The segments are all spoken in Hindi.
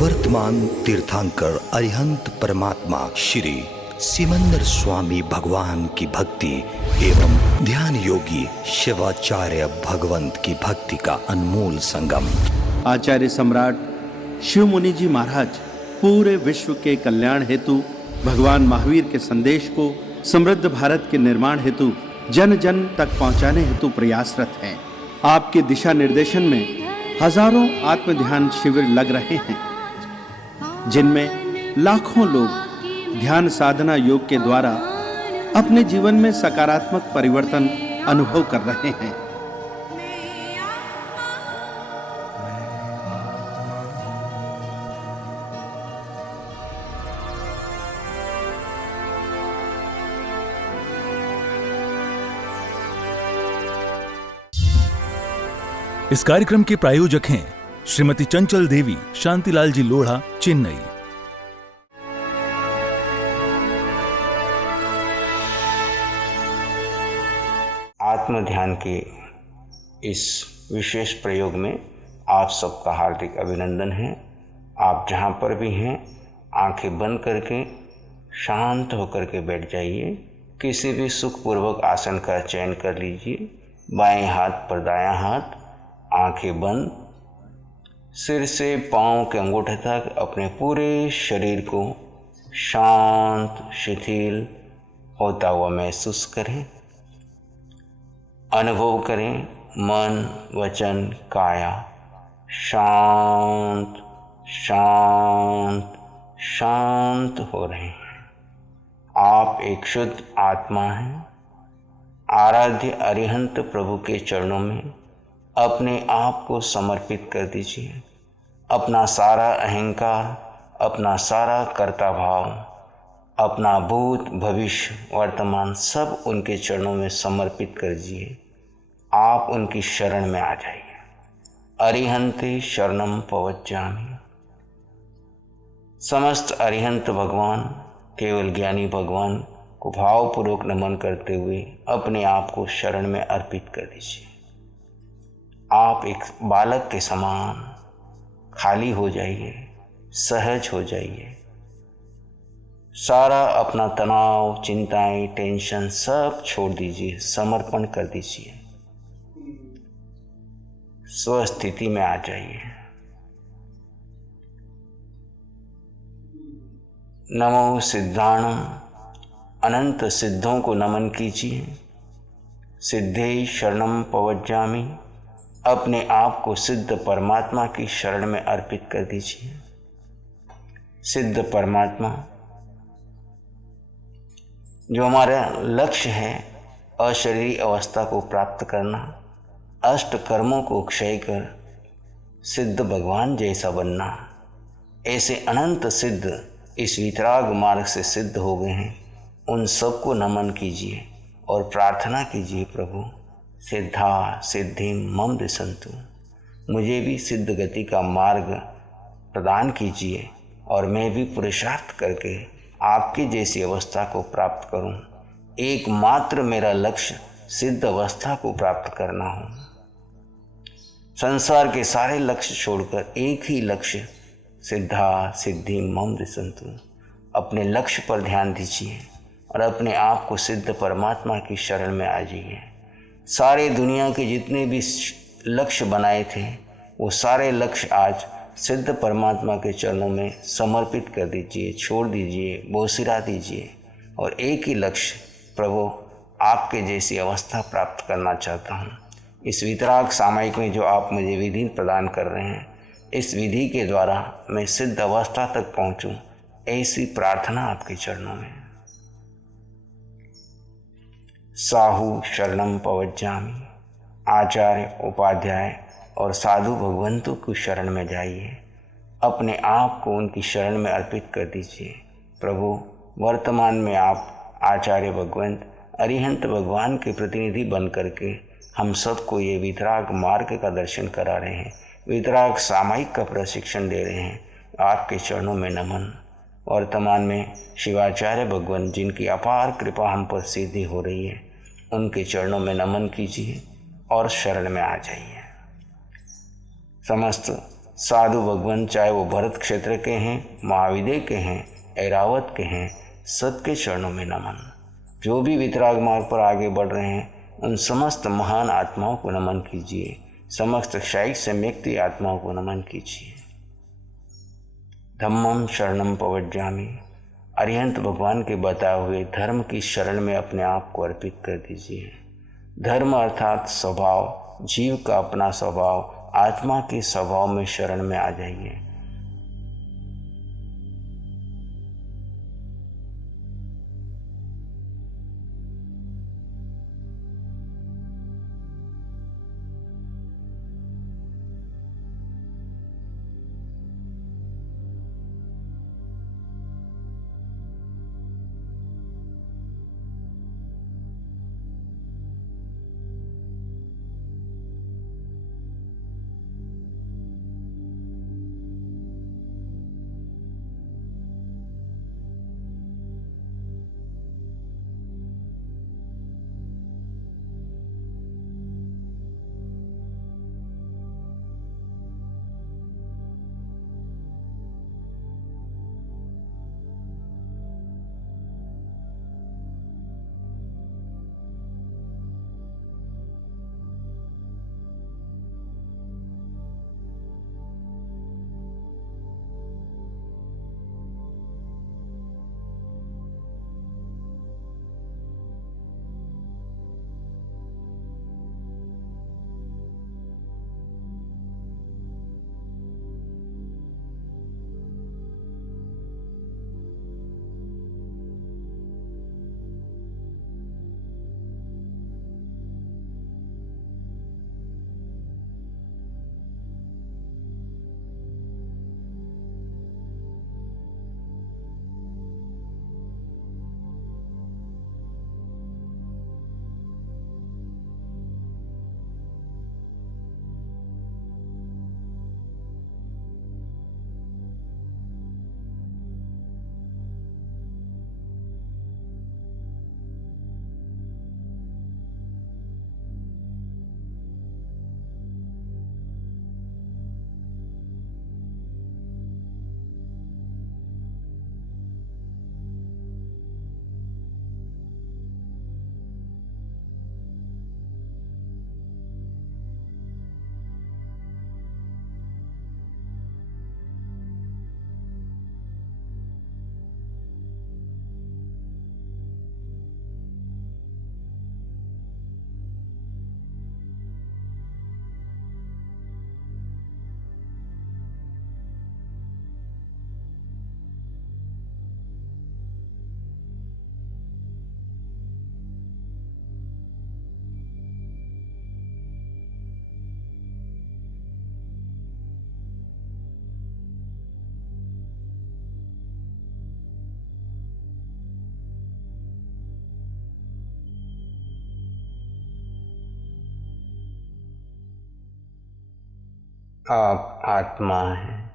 वर्तमान तीर्थंकर अरिहंत परमात्मा श्री सिमंदर स्वामी भगवान की भक्ति एवं ध्यान योगी शिवाचार्य भगवंत की भक्ति का अनमोल संगम। आचार्य सम्राट शिव मुनि जी महाराज पूरे विश्व के कल्याण हेतु भगवान महावीर के संदेश को समृद्ध भारत के निर्माण हेतु जन जन तक पहुंचाने हेतु प्रयासरत हैं। आपके दिशा निर्देशन में हजारों आत्म ध्यान शिविर लग रहे हैं, जिनमें लाखों लोग ध्यान साधना योग के द्वारा अपने जीवन में सकारात्मक परिवर्तन अनुभव कर रहे हैं। इस कार्यक्रम के प्रायोजक हैं श्रीमती चंचल देवी, शांतिलाल जी लोढ़ा, चेन्नई। आत्म ध्यान के इस विशेष प्रयोग में आप सबका हार्दिक अभिनंदन है। आप जहाँ पर भी हैं आंखें बंद करके शांत होकर के बैठ जाइए। किसी भी सुखपूर्वक आसन का चयन कर लीजिए। बाएं हाथ पर दायां हाथ, आंखें बंद, सिर से पांव के अंगूठे तक अपने पूरे शरीर को शांत शिथिल होता हुआ महसूस करें। अनुभव करें मन वचन काया शांत शांत शांत हो रहे हैं। आप एक शुद्ध आत्मा हैं। आराध्य अरिहंत प्रभु के चरणों में अपने आप को समर्पित कर दीजिए। अपना सारा अहंकार, अपना सारा कर्ता भाव, अपना भूत भविष्य वर्तमान सब उनके चरणों में समर्पित कर दीजिए। आप उनकी शरण में आ जाइए। अरिहंते शरणम पवज्जामि। समस्त अरिहंत भगवान, केवल ज्ञानी भगवान को भावपूर्वक नमन करते हुए अपने आप को शरण में अर्पित कर दीजिए। आप एक बालक के समान खाली हो जाइए, सहज हो जाइए। सारा अपना तनाव, चिंताएं, टेंशन सब छोड़ दीजिए, समर्पण कर दीजिए। स्वस्थिति में आ जाइए। नमो सिद्धाणम। अनंत सिद्धों को नमन कीजिए। सिद्धे शरणम पवज्जामि। अपने आप को सिद्ध परमात्मा की शरण में अर्पित कर दीजिए। सिद्ध परमात्मा जो हमारा लक्ष्य है, अशरीरी अवस्था को प्राप्त करना, अष्ट कर्मों को क्षय कर सिद्ध भगवान जैसा बनना, ऐसे अनंत सिद्ध इस वितराग मार्ग से सिद्ध हो गए हैं। उन सबको नमन कीजिए और प्रार्थना कीजिए, प्रभु सिद्धा सिद्धि मम दिशन्तु। मुझे भी सिद्ध गति का मार्ग प्रदान कीजिए और मैं भी पुरुषार्थ करके आपकी जैसी अवस्था को प्राप्त करूं। एकमात्र मेरा लक्ष्य सिद्ध अवस्था को प्राप्त करना हो। संसार के सारे लक्ष्य छोड़कर एक ही लक्ष्य, सिद्धा सिद्धि मम दिशन्तु। अपने लक्ष्य पर ध्यान दीजिए और अपने आप को सिद्ध परमात्मा की शरण में आ जाइए। सारे दुनिया के जितने भी लक्ष्य बनाए थे, वो सारे लक्ष्य आज सिद्ध परमात्मा के चरणों में समर्पित कर दीजिए, छोड़ दीजिए, बोसिरा दीजिए और एक ही लक्ष्य, प्रभु आपके जैसी अवस्था प्राप्त करना चाहता हूँ। इस वितराग सामयिक में जो आप मुझे विधि प्रदान कर रहे हैं, इस विधि के द्वारा मैं सिद्ध अवस्था तक पहुँचूँ, ऐसी प्रार्थना आपके चरणों में। साहु शरणम पवज्जामि। आचार्य, उपाध्याय और साधु भगवंतों की शरण में जाइए। अपने आप को उनकी शरण में अर्पित कर दीजिए। प्रभु वर्तमान में आप आचार्य भगवंत, अरिहंत भगवान के प्रतिनिधि बन करके हम सबको ये वितराग मार्ग का दर्शन करा रहे हैं, वितराग सामयिक का प्रशिक्षण दे रहे हैं। आपके चरणों में नमन। वर्तमान में शिवाचार्य भगवान जिनकी अपार कृपा हम पर सिद्धि हो रही है, उनके चरणों में नमन कीजिए और शरण में आ जाइए। समस्त साधु भगवान चाहे वो भरत क्षेत्र के हैं, महाविदय के हैं, ऐरावत के हैं, सबके चरणों में नमन। जो भी वितराग मार्ग पर आगे बढ़ रहे हैं उन समस्त महान आत्माओं को नमन कीजिए, समस्त क्षयिक सम्यक्ति आत्माओं को नमन कीजिए। धम्मम शरणम पवज्जामि, अरिहंत भगवान के बताए हुए धर्म की शरण में अपने आप को अर्पित कर दीजिए। धर्म अर्थात स्वभाव, जीव का अपना स्वभाव, आत्मा के स्वभाव में शरण में आ जाइए। आप आत्मा हैं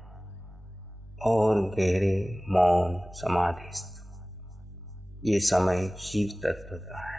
और गहरे मौन समाधिस्थ। ये समय शिव तत्व का है।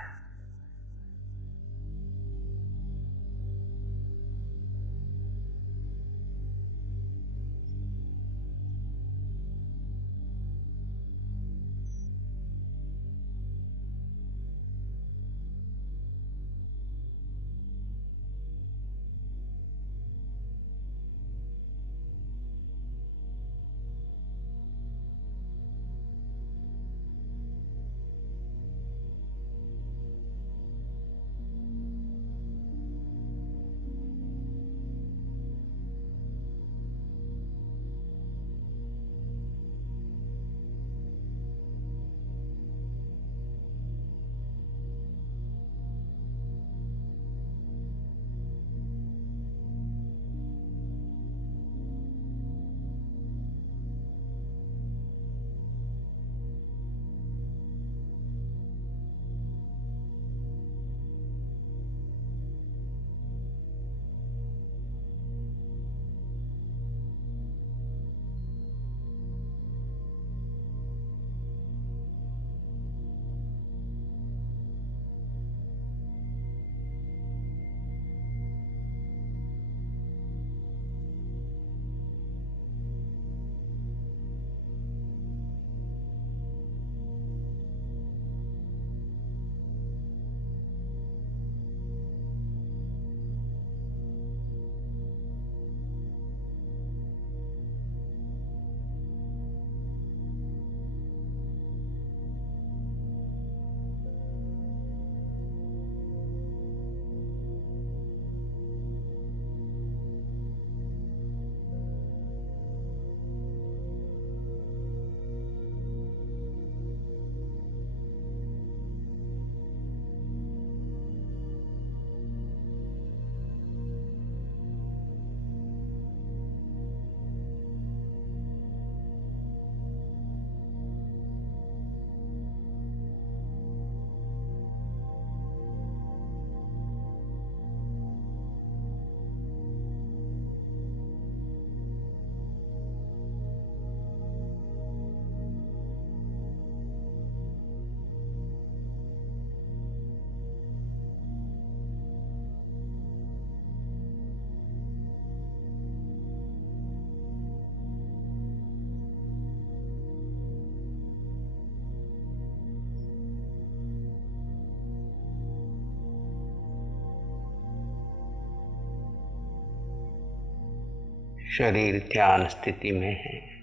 शरीर ध्यान स्थिति में है,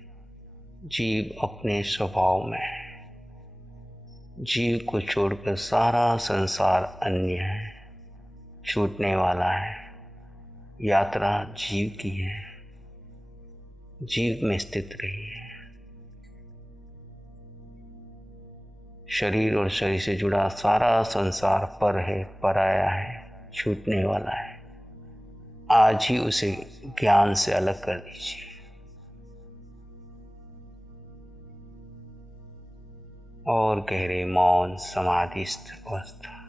जीव अपने स्वभाव में है। जीव को छोड़कर सारा संसार अन्य है, छूटने वाला है। यात्रा जीव की है, जीव में स्थित रही है। शरीर और शरीर से जुड़ा सारा संसार पर है, पराया है, छूटने वाला है। आज ही उसे ज्ञान से अलग कर दीजिए। और गहरे मौन समाधिस्थ अवस्था।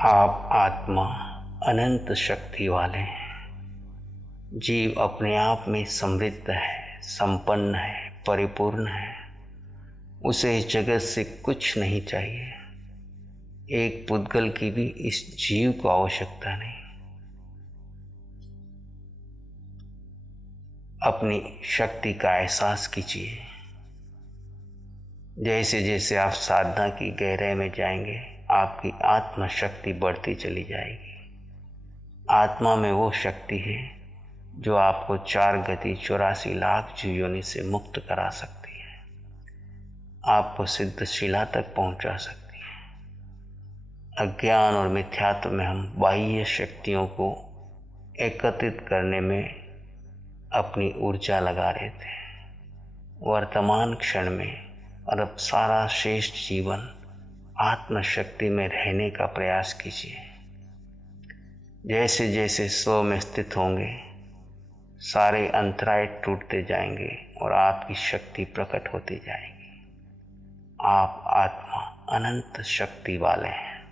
आप आत्मा अनंत शक्ति वाले हैं। जीव अपने आप में समृद्ध है, संपन्न है, परिपूर्ण है। उसे इस जगत से कुछ नहीं चाहिए। एक पुद्गल की भी इस जीव को आवश्यकता नहीं। अपनी शक्ति का एहसास कीजिए। जैसे जैसे आप साधना की गहराई में जाएंगे, आपकी आत्मा शक्ति बढ़ती चली जाएगी। आत्मा में वो शक्ति है जो आपको 4 गति 84 लाख जीवों से मुक्त करा सकती है, आपको सिद्धशिला तक पहुंचा सकती है। अज्ञान और मिथ्यात्व में हम बाह्य शक्तियों को एकत्रित करने में अपनी ऊर्जा लगा रहे थे। वर्तमान क्षण में और अब सारा श्रेष्ठ जीवन आत्मशक्ति में रहने का प्रयास कीजिए। जैसे जैसे स्व में स्थित होंगे, सारे अंतराय टूटते जाएंगे और आपकी शक्ति प्रकट होती जाएगी। आप आत्मा अनंत शक्ति वाले हैं।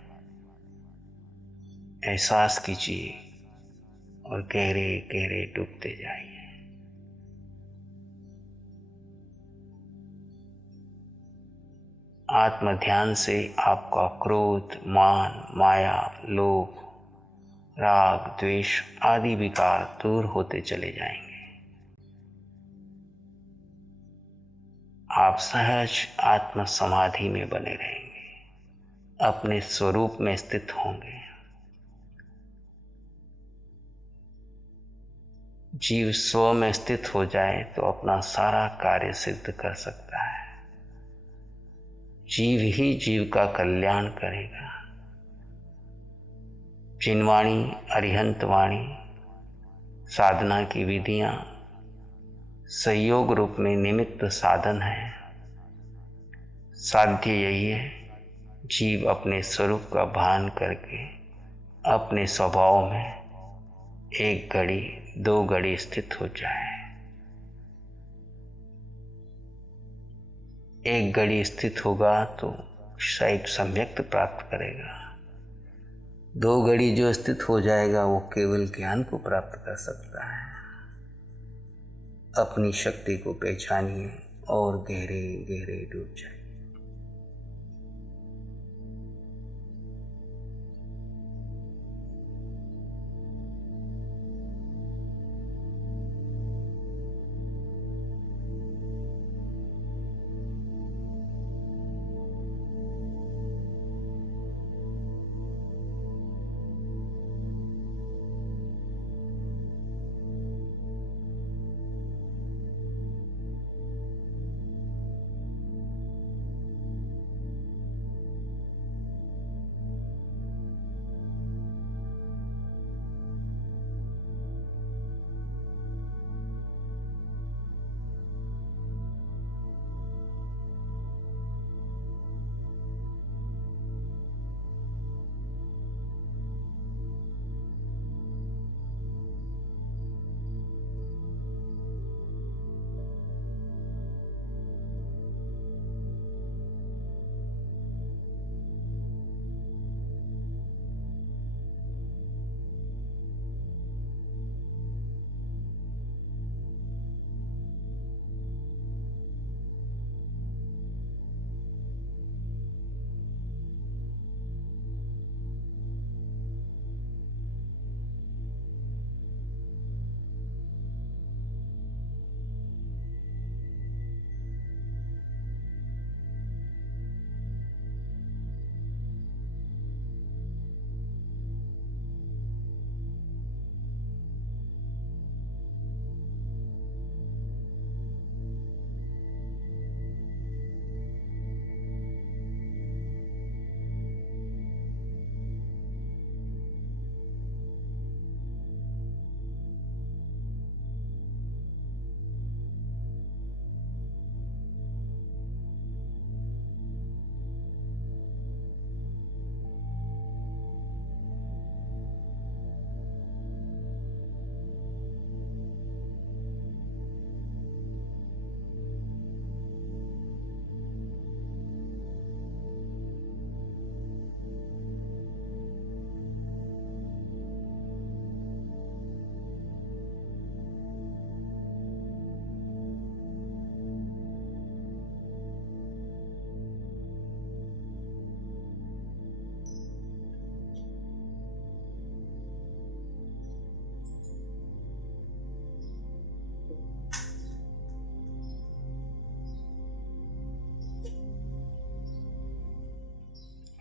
एहसास कीजिए और गहरे गहरे डूबते जाइए। आत्म ध्यान से आपका क्रोध, मान, माया, लोभ, राग, द्वेष आदि विकार दूर होते चले जाएंगे। आप सहज आत्म समाधि में बने रहेंगे, अपने स्वरूप में स्थित होंगे। जीव स्व में स्थित हो जाए तो अपना सारा कार्य सिद्ध कर सकता है। जीव ही जीव का कल्याण करेगा। जिनवाणी, अरिहंत वाणी, साधना की विधियां सहयोग रूप में निमित्त साधन है। साध्य यही है, जीव अपने स्वरूप का भान करके अपने स्वभाव में एक घड़ी, दो घड़ी स्थित हो जाए। एक घड़ी स्थित होगा तो शायद सम्यक्त प्राप्त करेगा। दो घड़ी जो स्थित हो जाएगा वो केवल ज्ञान को प्राप्त कर सकता है। अपनी शक्ति को पहचानिए और गहरे गहरे डूब जाइए।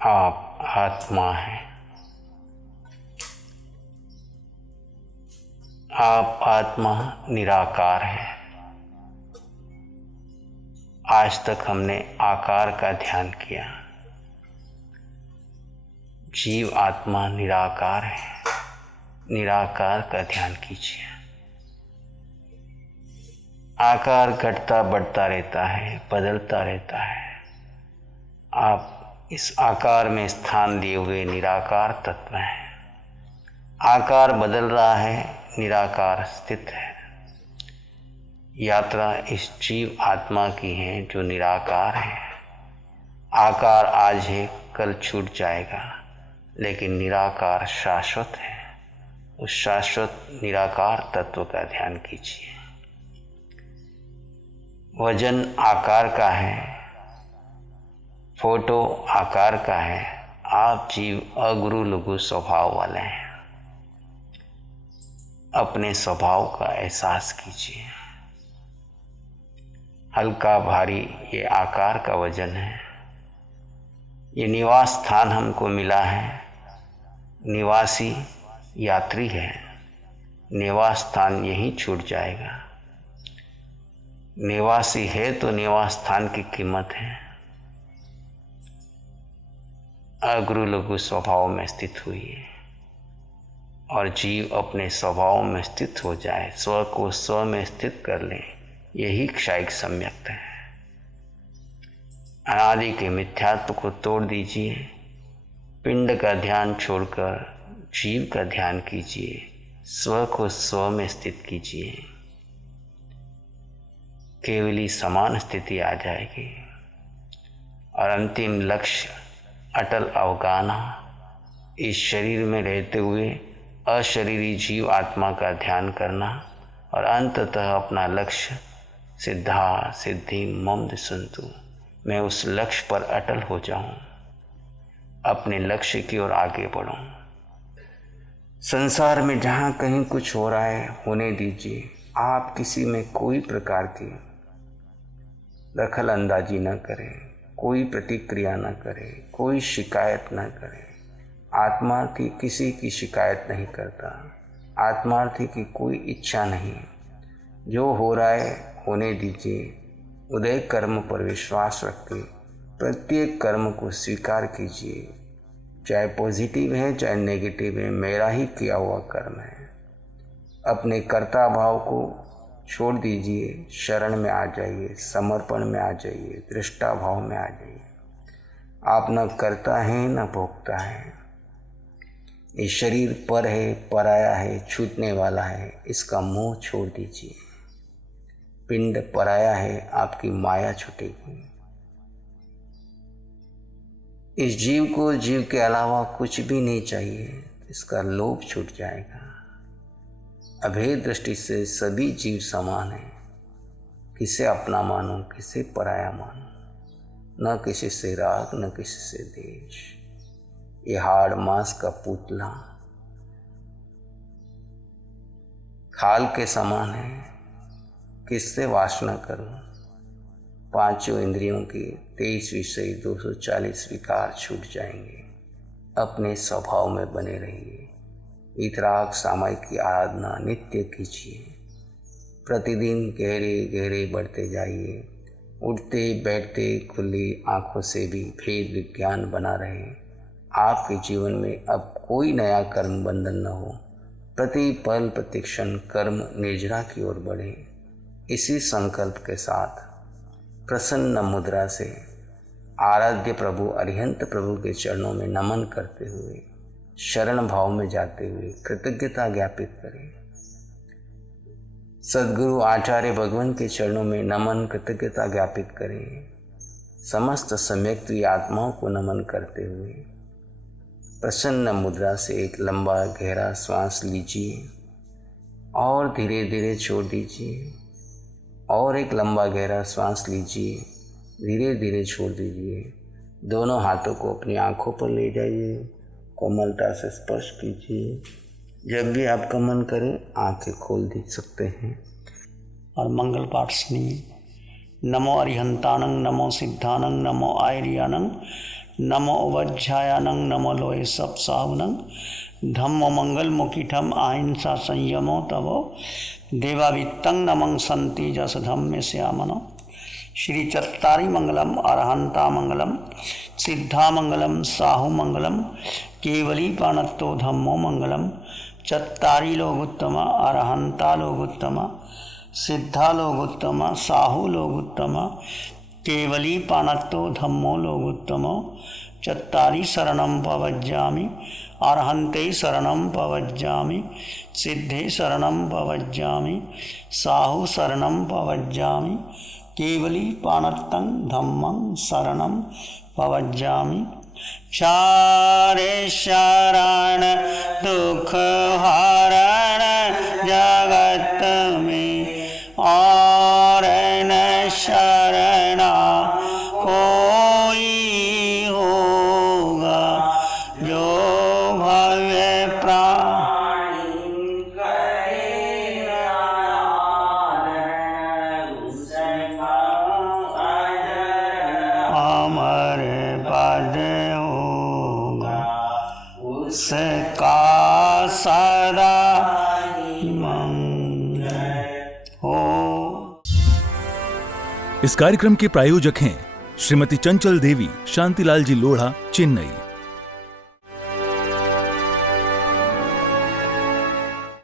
आप आत्मा हैं। आप आत्मा निराकार है। आज तक हमने आकार का ध्यान किया। जीव आत्मा निराकार है। निराकार का ध्यान कीजिए। आकार घटता बढ़ता रहता है, बदलता रहता है। आप इस आकार में स्थान लिए हुए निराकार तत्व हैं। आकार बदल रहा है, निराकार स्थित है। यात्रा इस जीव आत्मा की है जो निराकार है। आकार आज है, कल छूट जाएगा, लेकिन निराकार शाश्वत है। उस शाश्वत निराकार तत्व का ध्यान कीजिए। वजन आकार का है, फोटो आकार का है। आप जीव अगुरु लघु स्वभाव वाले हैं। अपने स्वभाव का एहसास कीजिए। हल्का भारी ये आकार का वजन है। ये निवास स्थान हमको मिला है। निवासी यात्री है। निवास स्थान यहीं छूट जाएगा। निवासी है तो निवास स्थान की कीमत है। अगुरु लघु स्वभाव में स्थित हुई और जीव अपने स्वभाव में स्थित हो जाए, स्व को स्व में स्थित कर ले, यही क्षायिक सम्यक्त है। अनादि के मिथ्यात्व को तोड़ दीजिए। पिंड का ध्यान छोड़कर जीव का ध्यान कीजिए। स्व को स्व में स्थित कीजिए। केवली समान स्थिति आ जाएगी और अंतिम लक्ष्य अटल अवगाना। इस शरीर में रहते हुए अशरीरी जीव आत्मा का ध्यान करना और अंततः अपना लक्ष्य सिद्धा सिद्धि मम दिशन्तु, मैं उस लक्ष्य पर अटल हो जाऊं, अपने लक्ष्य की ओर आगे बढ़ूं। संसार में जहां कहीं कुछ हो रहा है होने दीजिए। आप किसी में कोई प्रकार की दखल अंदाजी न करें, कोई प्रतिक्रिया न करें, कोई शिकायत न करें। आत्मार्थी किसी की शिकायत नहीं करता। आत्मार्थी की कोई इच्छा नहीं। जो हो रहा है होने दीजिए। उदय कर्म पर विश्वास रखिए। प्रत्येक कर्म को स्वीकार कीजिए, चाहे पॉजिटिव है चाहे नेगेटिव है, मेरा ही किया हुआ कर्म है। अपने कर्ता भाव को छोड़ दीजिए, शरण में आ जाइए, समर्पण में आ जाइए, दृष्टा भाव में आ जाइए। आप न करता है न भोगता है। ये शरीर पर है, पराया है, छूटने वाला है, इसका मोह छोड़ दीजिए। पिंड पराया है, आपकी माया छूटेगी। इस जीव को जीव के अलावा कुछ भी नहीं चाहिए, इसका लोभ छूट जाएगा। अभेद दृष्टि से सभी जीव समान हैं। किसे अपना मानो, किसे पराया मानो, न किसी से राग न किसी से द्वेष। ये हाड़ मांस का पुतला खाल के समान है, किससे वासना करूं। पांचों इंद्रियों की 23 विषय 240 विकार छूट जाएंगे। अपने स्वभाव में बने रहिए। वितराग सामायिक की आराधना नित्य कीजिए। प्रतिदिन गहरे गहरे बढ़ते जाइए। उठते बैठते खुली आंखों से भी भेद विज्ञान बना रहे। आपके जीवन में अब कोई नया कर्म बंधन न हो। प्रति पल प्रतिक्षण कर्म निर्जरा की ओर बढ़े। इसी संकल्प के साथ प्रसन्न मुद्रा से आराध्य प्रभु अरिहंत प्रभु के चरणों में नमन करते हुए, शरण भाव में जाते हुए कृतज्ञता ज्ञापित करें। सद्गुरु आचार्य भगवान के चरणों में नमन कृतज्ञता ज्ञापित करें। समस्त सम्यक्त आत्माओं को नमन करते हुए प्रसन्न मुद्रा से एक लंबा गहरा श्वास लीजिए और धीरे धीरे छोड़ दीजिए। और एक लंबा गहरा श्वास लीजिए, धीरे धीरे छोड़ दीजिए। दोनों हाथों को अपनी आंखों पर ले जाइए, कोमलता से स्पर्श कीजिए। जब भी आपका मन करे आंखें खोल दी सकते हैं और मंगल पाठ सुनिए। नमो अरिहंतानंग, नमो सिद्धानंग, नमो आयरियानंग, नमो वज्झायानंग, नमो लोहे सब साहुनंग, धम्मो मंगल मुखिठम अहिंसा संयमो तवो देवावित्तं नमं संति जस धम्मे श्यामनो। श्री चत्तारी मंगलम, अरहंता मंगलम, सिद्धा मंगलम, साहु मंगलम, केवली पाणत्तो धम्मो मंगलम। चत्तारी लोगुत्तम, अरहंता लोगुत्तम, सिद्धा लोगुत्तम, साहु लोगुत्तम, केवली पाणत्तो धम्मो लोगुत्तमो। चत्तारी शरणं पवज्जामि, अरहन्ते शरणं पवज्जामि, सिद्धे शरणं पवज्जामि, साहु शरणं पवज्जामि, केवली पाणत्तं धम्मं शरणं पवज्जामि। चारे शरण दुख हरण जगत में, और न शरणा कोई होगा उसका सदा मंगल हो। इस कार्यक्रम के प्रायोजक हैं श्रीमती चंचल देवी, शांतिलाल जी लोढ़ा, चेन्नई।